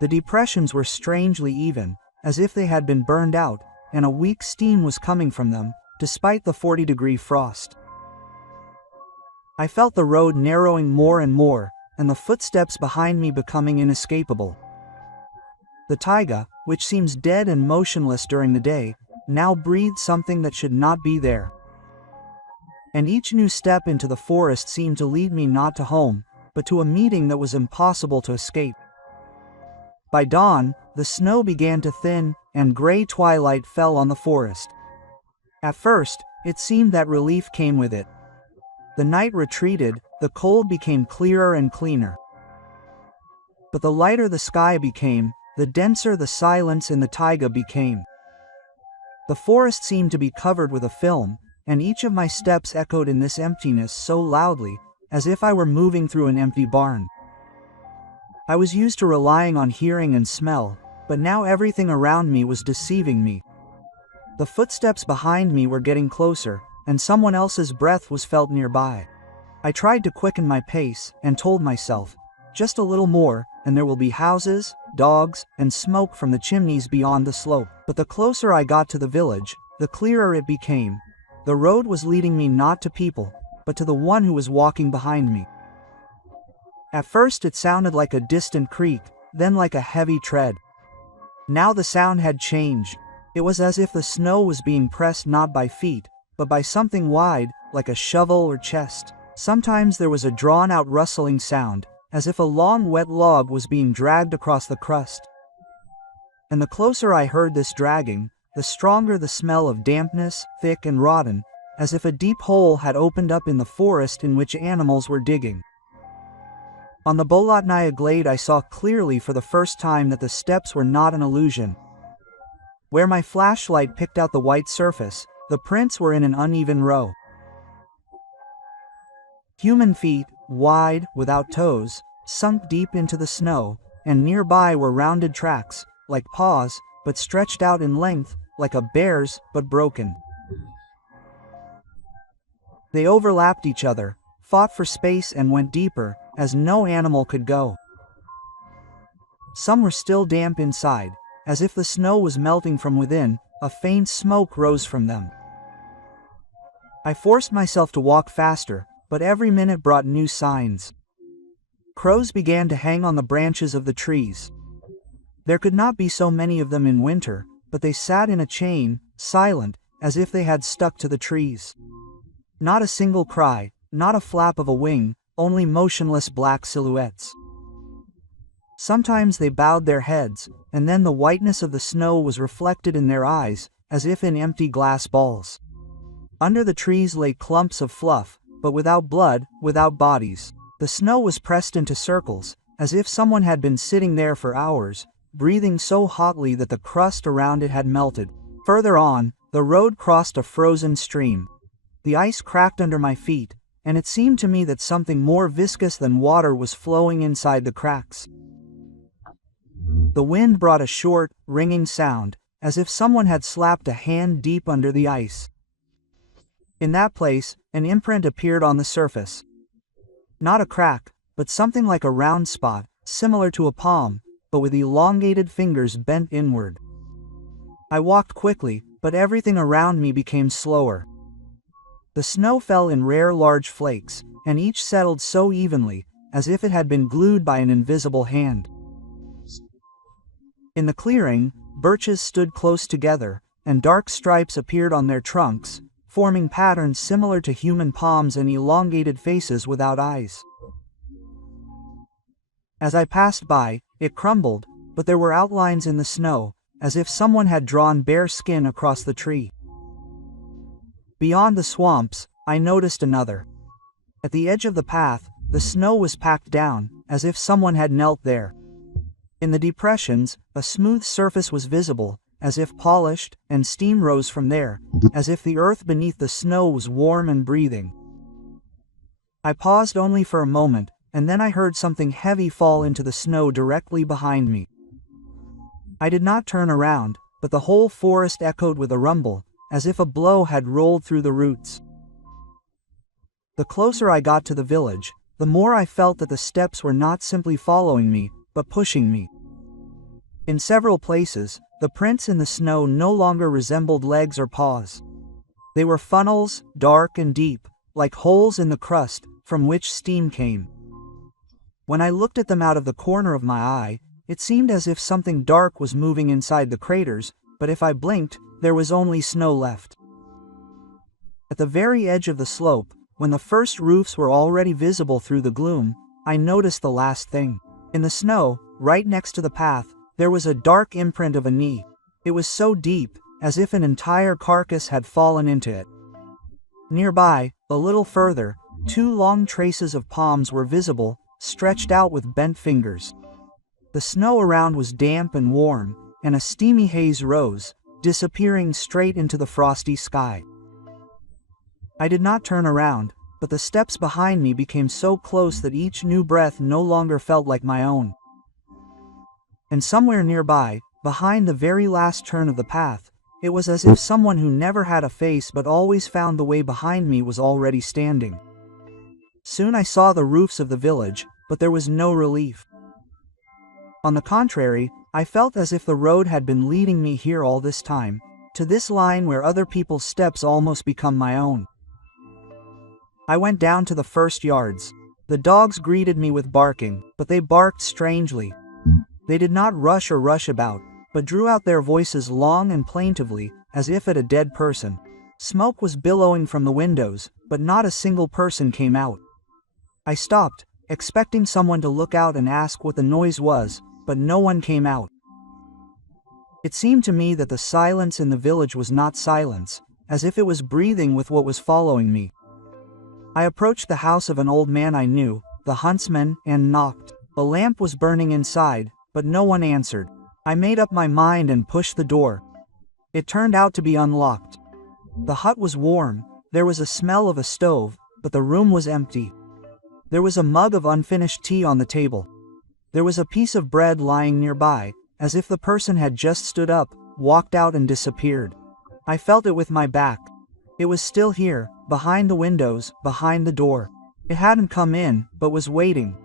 The depressions were strangely even, as if they had been burned out, and a weak steam was coming from them, despite the 40-degree frost. I felt the road narrowing more and more, and the footsteps behind me becoming inescapable. The taiga, which seems dead and motionless during the day, now breathed something that should not be there. And each new step into the forest seemed to lead me not to home, but to a meeting that was impossible to escape. By dawn, the snow began to thin, and gray twilight fell on the forest. At first, it seemed that relief came with it. The night retreated, the cold became clearer and cleaner. But the lighter the sky became, the denser the silence in the taiga became. The forest seemed to be covered with a film, and each of my steps echoed in this emptiness so loudly, as if I were moving through an empty barn. I was used to relying on hearing and smell, but now everything around me was deceiving me. The footsteps behind me were getting closer, and someone else's breath was felt nearby. I tried to quicken my pace, and told myself, just a little more, and there will be houses, dogs, and smoke from the chimneys beyond the slope. But the closer I got to the village, the clearer it became. The road was leading me not to people, but to the one who was walking behind me. At first it sounded like a distant creak, then like a heavy tread. Now the sound had changed. It was as if the snow was being pressed not by feet, but by something wide, like a shovel or chest. Sometimes there was a drawn-out rustling sound, as if a long wet log was being dragged across the crust. And the closer I heard this dragging, the stronger the smell of dampness, thick and rotten, as if a deep hole had opened up in the forest in which animals were digging. On the Bolotnaya glade I saw clearly for the first time that the steps were not an illusion. Where my flashlight picked out the white surface, the prints were in an uneven row. Human feet, wide, without toes, sunk deep into the snow, and nearby were rounded tracks, like paws, but stretched out in length, like a bear's, but broken. They overlapped each other, fought for space and went deeper, as no animal could go. Some were still damp inside, as if the snow was melting from within, a faint smoke rose from them. I forced myself to walk faster, but every minute brought new signs. Crows began to hang on the branches of the trees. There could not be so many of them in winter, but they sat in a chain, silent, as if they had stuck to the trees. Not a single cry, not a flap of a wing, only motionless black silhouettes. Sometimes they bowed their heads, and then the whiteness of the snow was reflected in their eyes, as if in empty glass balls. Under the trees lay clumps of fluff, but without blood, without bodies. The snow was pressed into circles, as if someone had been sitting there for hours, breathing so hotly that the crust around it had melted. Further on, the road crossed a frozen stream. The ice cracked under my feet, and it seemed to me that something more viscous than water was flowing inside the cracks. The wind brought a short, ringing sound, as if someone had slapped a hand deep under the ice. In that place, an imprint appeared on the surface. Not a crack, but something like a round spot, similar to a palm, but with elongated fingers bent inward. I walked quickly, but everything around me became slower. The snow fell in rare large flakes, and each settled so evenly, as if it had been glued by an invisible hand. In the clearing, birches stood close together, and dark stripes appeared on their trunks, forming patterns similar to human palms and elongated faces without eyes. As I passed by, it crumbled, but there were outlines in the snow, as if someone had drawn bare skin across the tree. Beyond the swamps, I noticed another. At the edge of the path, the snow was packed down, as if someone had knelt there. In the depressions, a smooth surface was visible, as if polished, and steam rose from there, as if the earth beneath the snow was warm and breathing. I paused only for a moment, and then I heard something heavy fall into the snow directly behind me. I did not turn around, but the whole forest echoed with a rumble, as if a blow had rolled through the roots. The closer I got to the village, the more I felt that the steps were not simply following me, but pushing me. In several places, the prints in the snow no longer resembled legs or paws. They were funnels, dark and deep, like holes in the crust, from which steam came. When I looked at them out of the corner of my eye, it seemed as if something dark was moving inside the craters, but if I blinked, there was only snow left. At the very edge of the slope, when the first roofs were already visible through the gloom, I noticed the last thing. In the snow, right next to the path, there was a dark imprint of a knee. It was so deep, as if an entire carcass had fallen into it. Nearby, a little further, two long traces of palms were visible, stretched out with bent fingers. The snow around was damp and warm, and a steamy haze rose, disappearing straight into the frosty sky. I did not turn around, but the steps behind me became so close that each new breath no longer felt like my own. And somewhere nearby, behind the very last turn of the path, it was as if someone who never had a face but always found the way behind me was already standing. Soon I saw the roofs of the village, but there was no relief. On the contrary, I felt as if the road had been leading me here all this time, to this line where other people's steps almost become my own. I went down to the first yards. The dogs greeted me with barking, but they barked strangely. They did not rush or rush about, but drew out their voices long and plaintively, as if at a dead person. Smoke was billowing from the windows, but not a single person came out. I stopped, expecting someone to look out and ask what the noise was, but no one came out. It seemed to me that the silence in the village was not silence, as if it was breathing with what was following me. I approached the house of an old man I knew, the huntsman, and knocked. A lamp was burning inside, but no one answered. I made up my mind and pushed the door. It turned out to be unlocked. The hut was warm, there was a smell of a stove, but the room was empty. There was a mug of unfinished tea on the table. There was a piece of bread lying nearby, as if the person had just stood up, walked out and disappeared. I felt it with my back. It was still here, behind the windows, behind the door. It hadn't come in, but was waiting.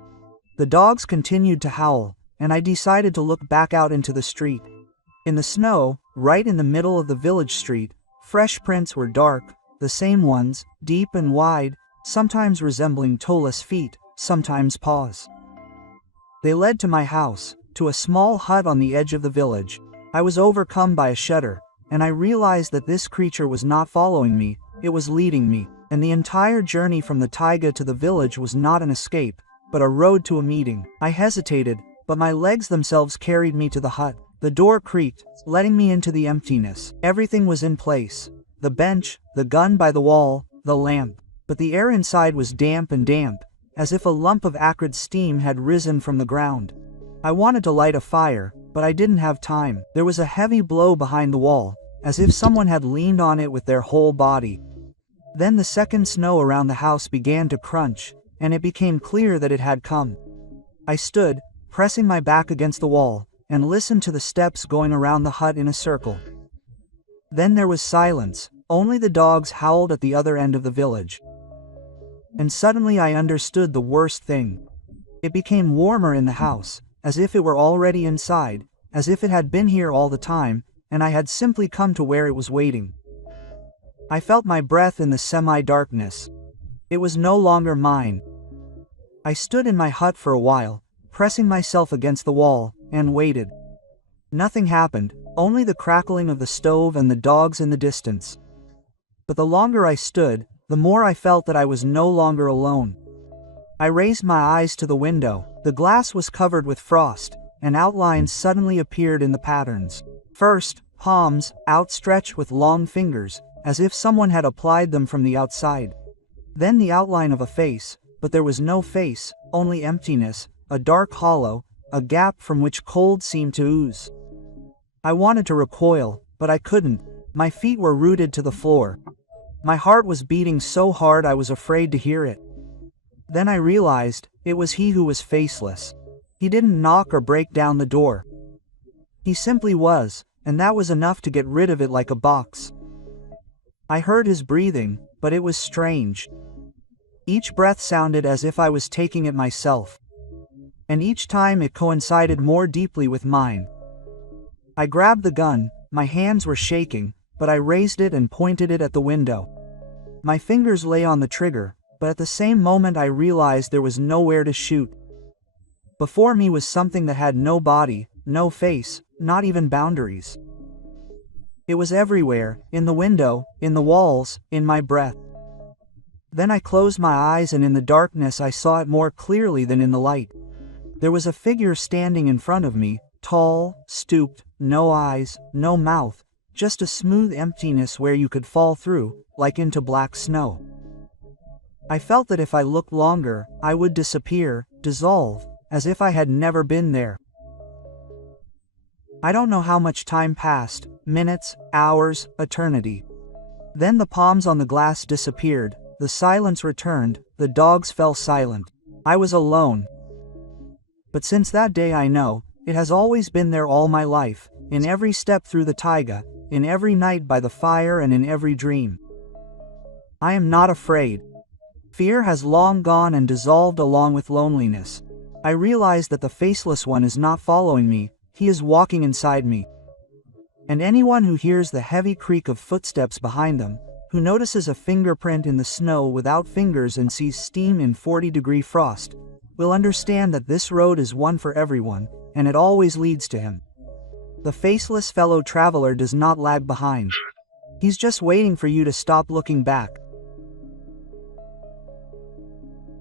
The dogs continued to howl, and I decided to look back out into the street. In the snow, right in the middle of the village street, fresh prints were dark, the same ones, deep and wide, sometimes resembling toeless feet, sometimes paws. They led to my house, to a small hut on the edge of the village. I was overcome by a shudder, and I realized that this creature was not following me, it was leading me, and the entire journey from the taiga to the village was not an escape, but a road to a meeting. I hesitated, but my legs themselves carried me to the hut. The door creaked, letting me into the emptiness. Everything was in place. the bench, the gun by the wall, the lamp. But the air inside was damp, as if a lump of acrid steam had risen from the ground. I wanted to light a fire, but I didn't have time. There was a heavy blow behind the wall, as if someone had leaned on it with their whole body. Then the second snow around the house began to crunch, and it became clear that it had come. I stood, pressing my back against the wall, and listened to the steps going around the hut in a circle. Then there was silence, only the dogs howled at the other end of the village. And suddenly I understood the worst thing. It became warmer in the house, as if it were already inside, as if it had been here all the time, and I had simply come to where it was waiting. I felt my breath in the semi-darkness. It was no longer mine. I stood in my hut for a while, pressing myself against the wall, and waited. Nothing happened, only the crackling of the stove and the dogs in the distance. But the longer I stood, the more I felt that I was no longer alone. I raised my eyes to the window. The glass was covered with frost, and outlines suddenly appeared in the patterns. First, palms, outstretched with long fingers, as if someone had applied them from the outside. Then the outline of a face, but there was no face, only emptiness, a dark hollow, a gap from which cold seemed to ooze. I wanted to recoil, but I couldn't. My feet were rooted to the floor. My heart was beating so hard I was afraid to hear it. Then I realized, it was he who was faceless. He didn't knock or break down the door. He simply was, and that was enough to get rid of it like a box. I heard his breathing, but it was strange. Each breath sounded as if I was taking it myself. And each time it coincided more deeply with mine. I grabbed the gun, my hands were shaking, but I raised it and pointed it at the window. My fingers lay on the trigger, but at the same moment I realized there was nowhere to shoot. Before me was something that had no body, no face, not even boundaries. It was everywhere, in the window, in the walls, in my breath. Then I closed my eyes, and in the darkness I saw it more clearly than in the light. There was a figure standing in front of me, tall, stooped, no eyes, no mouth, just a smooth emptiness where you could fall through, like into black snow. I felt that if I looked longer, I would disappear, dissolve, as if I had never been there. I don't know how much time passed, minutes, hours, eternity. Then the palms on the glass disappeared, the silence returned, the dogs fell silent. I was alone. But since that day I know, it has always been there all my life, in every step through the taiga, in every night by the fire, and in every dream. I am not afraid. Fear has long gone and dissolved along with loneliness. I realize that the faceless one is not following me, he is walking inside me. And anyone who hears the heavy creak of footsteps behind them, who notices a fingerprint in the snow without fingers and sees steam in 40-degree frost, will understand that this road is one for everyone, and it always leads to him. The faceless fellow traveler does not lag behind. He's just waiting for you to stop looking back.